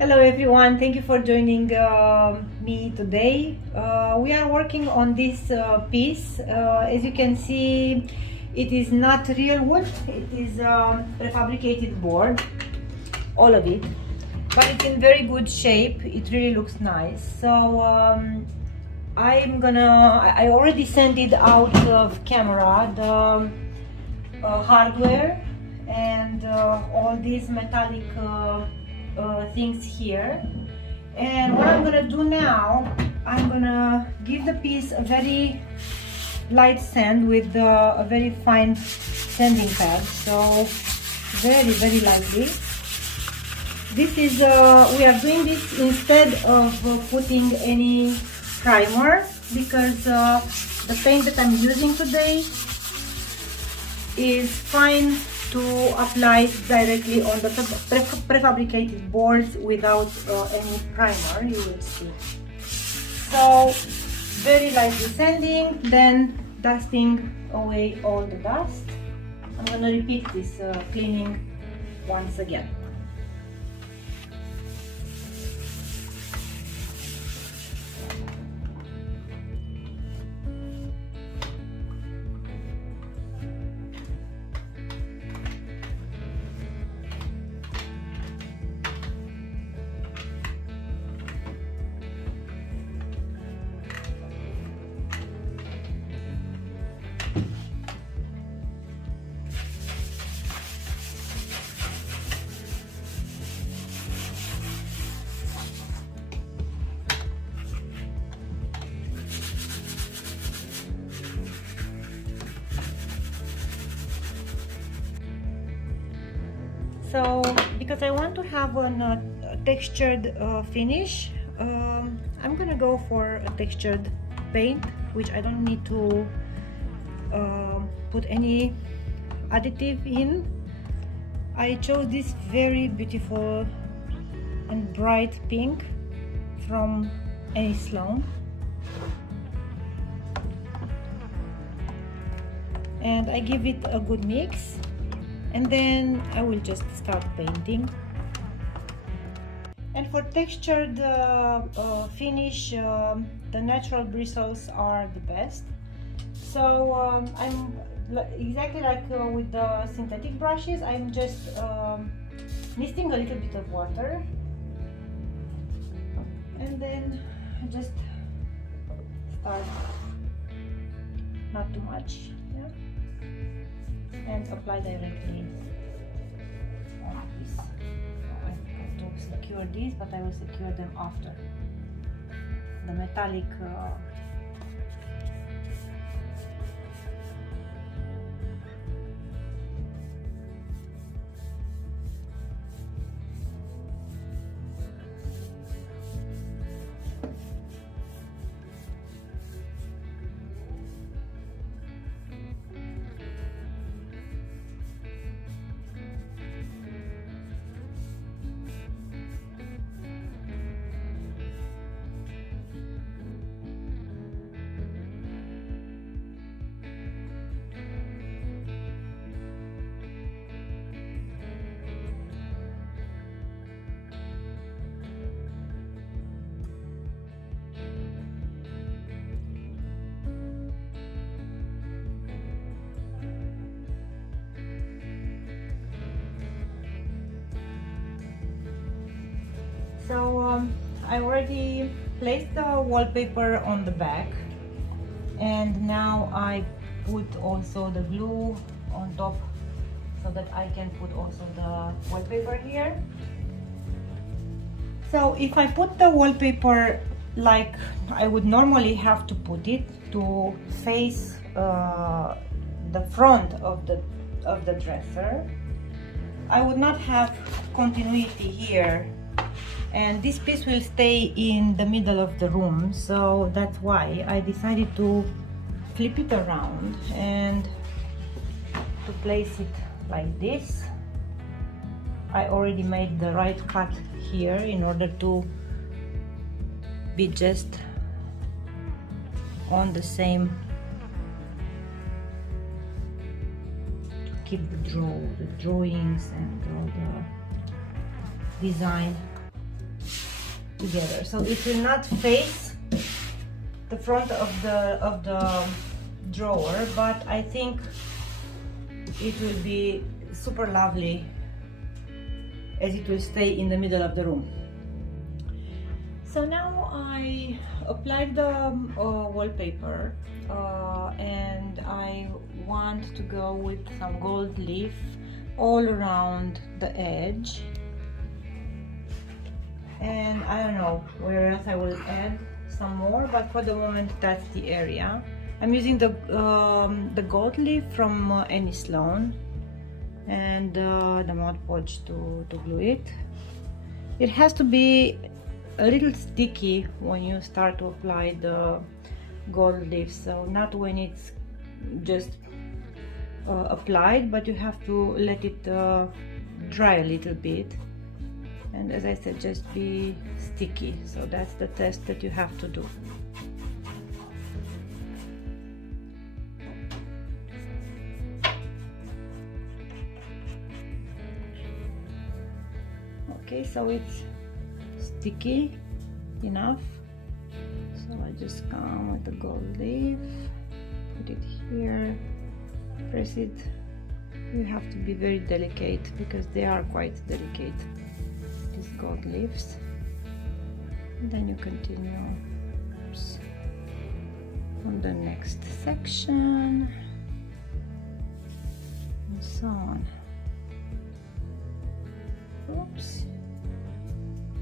Hello everyone, thank you for joining me today. We are working on this piece. As you can see, it is not real wood, it is prefabricated board, all of it, but it's in very good shape. It really looks nice. So I already sent it out of camera, the hardware and all these metallic things here. And what I'm gonna do now, I'm gonna give the piece a very light sand with a very fine sanding pad, so very lightly. This is we are doing this instead of putting any primer, because the paint that I'm using today is fine to apply directly on the prefabricated boards without any primer, you will see. So very lightly sanding, then dusting away all the dust. I'm going to repeat this cleaning once again. So, because I want to have a textured finish, I'm gonna go for a textured paint, which I don't need to put any additive in. I chose this very beautiful and bright pink from any Sloan, and I give it a good mix. And then I will just start painting. And for textured finish, the natural bristles are the best. So I'm exactly like with the synthetic brushes, I'm just misting a little bit of water, and then just start, not too much, yeah? And apply directly on this. I have to secure these, but I will secure them after. The metallic So I already placed the wallpaper on the back, and now I put also the glue on top so that I can put also the wallpaper here. So if I put the wallpaper like I would normally have to put it to face the front of the dresser, I would not have continuity here, and this piece will stay in the middle of the room. So that's why I decided to flip it around and to place it like this. I already made the right cut here in order to be just on the same, to keep the drawings and all the design together. So it will not face the front of the drawer, but I think it will be super lovely as it will stay in the middle of the room. So now I applied the wallpaper and I want to go with some gold leaf all around the edge, and I don't know where else I will add some more, but for the moment that's the area. I'm using the gold leaf from any Sloan and the Mod Podge to glue it. It has to be a little sticky when you start to apply the gold leaf, so not when it's just applied, but you have to let it dry a little bit, and as I said, just be sticky. So that's the test that you have to do. Okay, so it's sticky enough, so I just come with the gold leaf, put it here, press it. You have to be very delicate because they are quite delicate, these gold leaves. And then you continue on the next section and so on. Oops.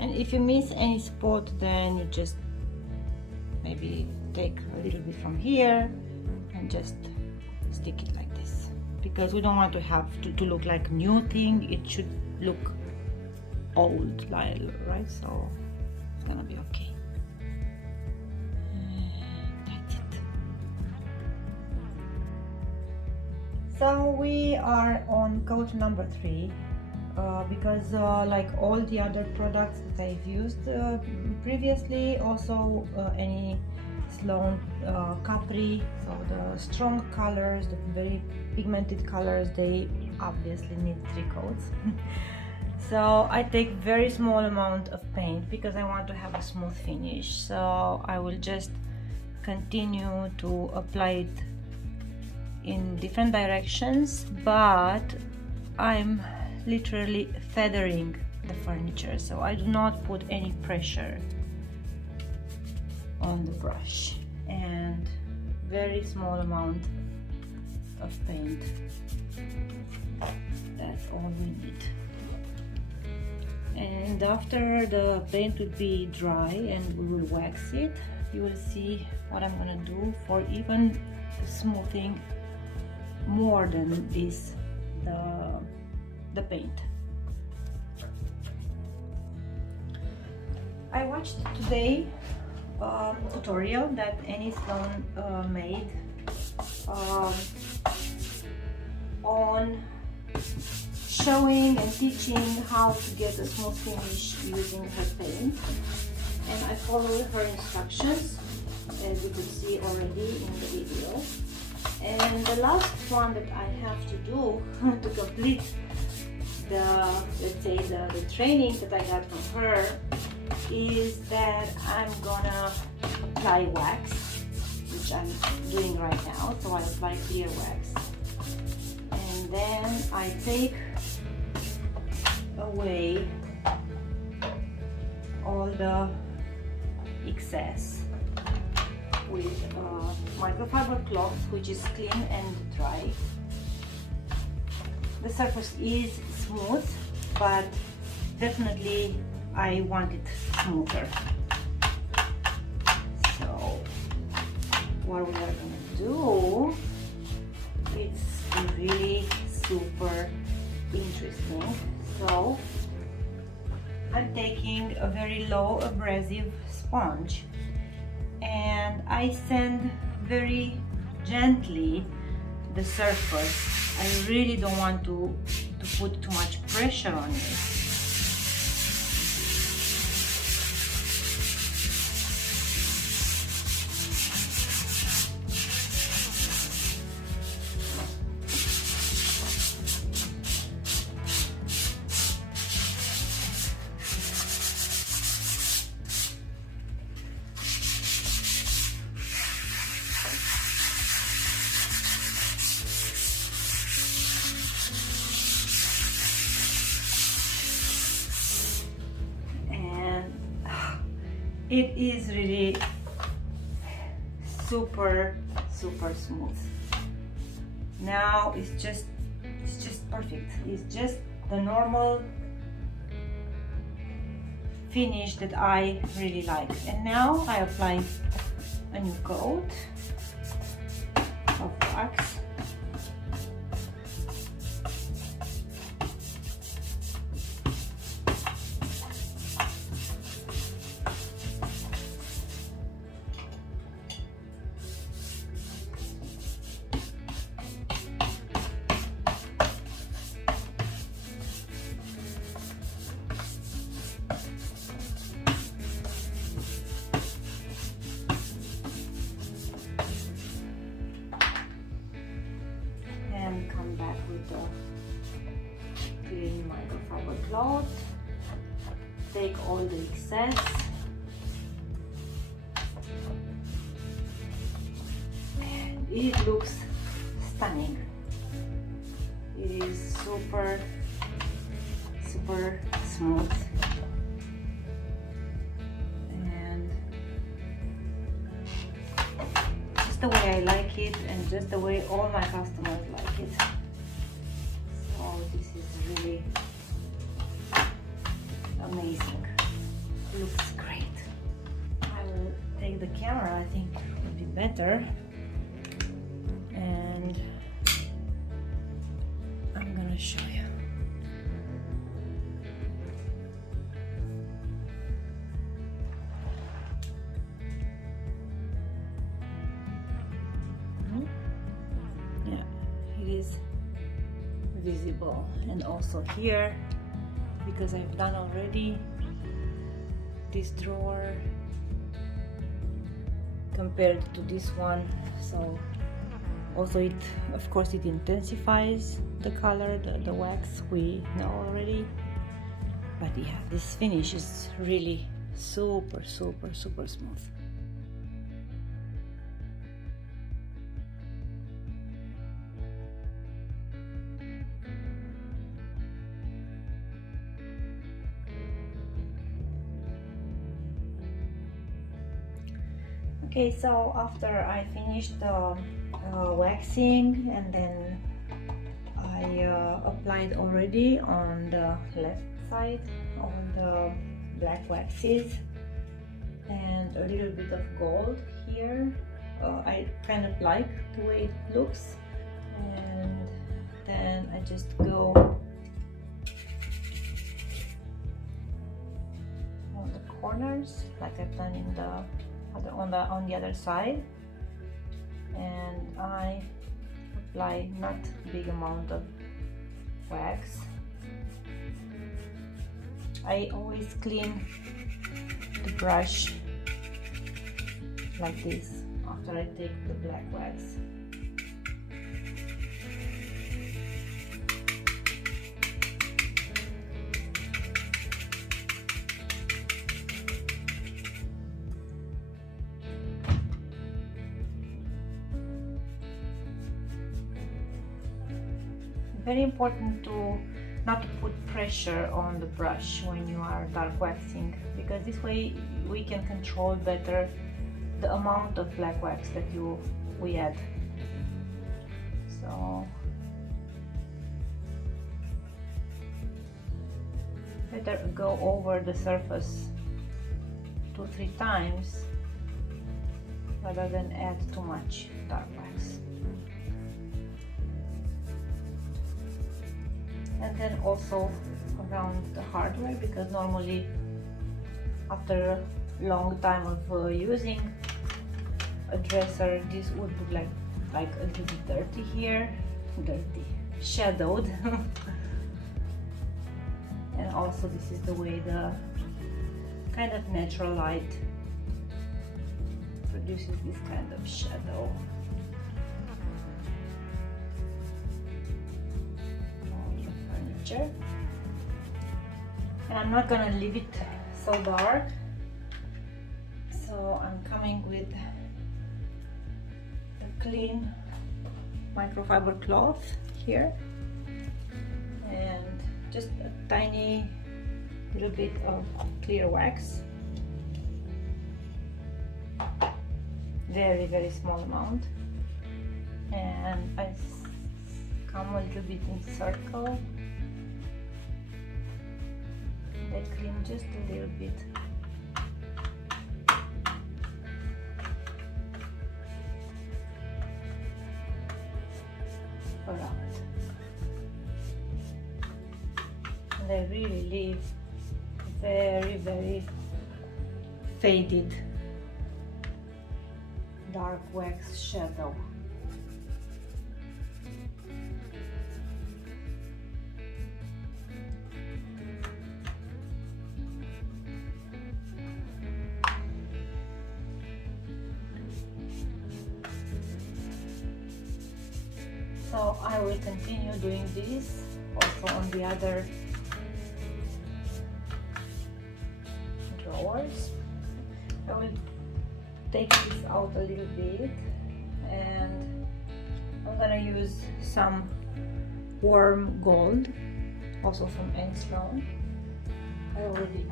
And if you miss any spot, then you just maybe take a little bit from here and just stick it like this, because we don't want to have to look like new thing. It should look old, right? So it's gonna be okay. And that's it. So we are on coat number 3. Because like all the other products that I've used previously, also any Sloan Capri, so the strong colors, the very pigmented colors, they obviously need 3 coats. So I take very small amount of paint because I want to have a smooth finish, so I will just continue to apply it in different directions, but I'm literally feathering the furniture, so I do not put any pressure on the brush, and very small amount of paint, that's all we need. And after the paint will be dry and we will wax it, you will see what I'm gonna do for even smoothing more than this the paint. I watched today a tutorial that Annie Sloan made on showing and teaching how to get a smooth finish using her paint, and I followed her instructions, as you can see already in the video. And the last one that I have to do to complete let's say the training that I got from her is that I'm gonna apply wax, which I'm doing right now. So I apply clear wax, and then I take away all the excess with microfiber cloth, which is clean and dry. The surface is smooth, but definitely I want it smoother. So what we are gonna do, it's really super interesting. So I'm taking a very low abrasive sponge and I sand very gently the surface. I really don't want to put too much pressure on it. it is really super smooth. Now it's just perfect. It's just the normal finish that I really like. And now I apply a new coat of wax. Come back with the clean microfiber cloth, take all the excess, and it looks stunning. It is super smooth, and just the way I like it, and just the way all my customers like it. So this is really amazing. It looks great. I will take the camera, I think it would be better, and I'm gonna show you. Visible, and also here, because I've done already this drawer compared to this one, so also it, of course, it intensifies the color, the wax we know already, but yeah, this finish is really super smooth. Okay, so after I finished the waxing, and then I applied already on the left side all the black waxes and a little bit of gold here. I kind of like the way it looks, and then I just go on the corners like I've done in the on the other side, and I apply not big amount of wax. I always clean the brush like this after I take the black wax. Very important to not to put pressure on the brush when you are dark waxing, because this way we can control better the amount of black wax that we add. So better go over the surface 2-3 times rather than add too much dark wax. And then also around the hardware, because normally after a long time of using a dresser, this would look like a little bit dirty here, shadowed. And also this is the way the kind of natural light produces this kind of shadow. And I'm not gonna leave it so dark, so I'm coming with a clean microfiber cloth here and just a tiny little bit of clear wax, very, very small amount, and I come a little bit in circle. I clean just a little bit. Around. And I really leave very, very faded dark wax shadow. So I will continue doing this also on the other drawers. I will take this out a little bit, and I'm gonna use some warm gold, also from Sloan. I already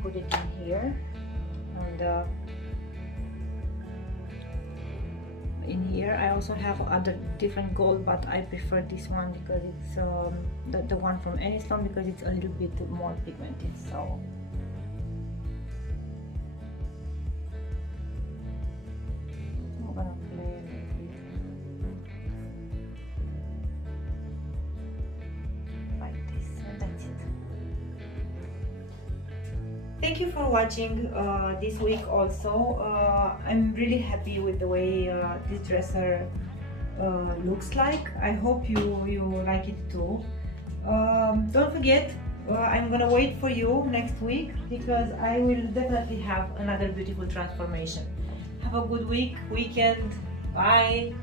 put it in here, and in here I also have other different gold, but I prefer this one because it's the one from Sloan, because it's a little bit more pigmented. So I'm gonna play a little bit like this, and that's it. Thank you for watching this week also. I'm really happy with the way this dresser looks like. I hope you like it too. Don't forget, I'm gonna wait for you next week, because I will definitely have another beautiful transformation. Have a good weekend. Bye.